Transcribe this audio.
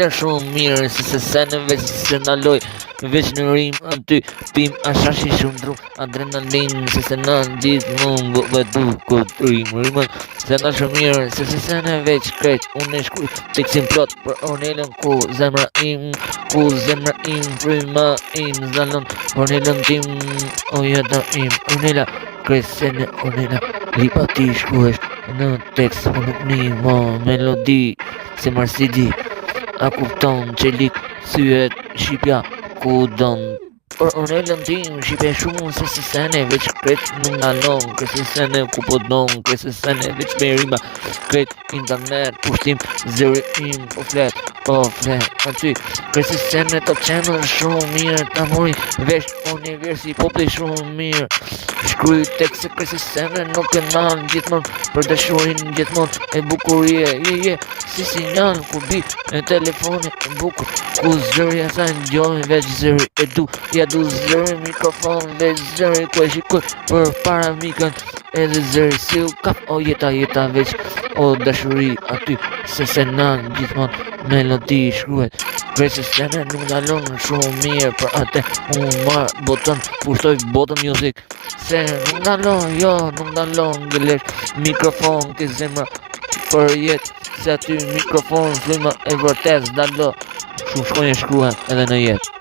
fjalla shumë mirë, se se në veç se ndaloj, veç në rim aty, pim ashashi shumë dru, adrenalin, se në gjithë mund vëdu këtë rimën, se nda shumë mirë, se në veç krejt, unë e shkuj, teksim plot për Ornelën, ku zemra im, fryma im, zalon, Ornelën tim, o jeta im, Ornela, krejt se në Ornela, lipa ti shkuesh, në tekst, më nuk një ma melodi, se marsidi, a kupton që lik syet shqipja ku don. Por Ornelën tim shqipe shumë se sene veç kret nuk ndalon, se sene ku po don, se sene veç me rima, kret internet, pushtim, zëri im, po flet, aty, se sene të qenë shumë mirë, ta mori veç universi, popli shumë mirë, shkruj tek se sene nuk e nalë gjithmon, për dashurin gjithmon, e bukurie, si sinjal ku bi e telefoni e bukur, ku zëri asaj ndjoj veç zëri e du, ja du zëri mikrofon veç zëri ku e shikuj për para mikën edhe zëri si u kap o jeta veç o dashuri aty se nan gjithmon melodi shkruhet veç se sene nuk dalon shumë mirë për atë unë marë boton pushtoj botën music se nuk dalon gëlesh mikrofon ke zemra për jetë se aty mikrofon fryma e vërtet dalo shumë shkruhen edhe në jetë.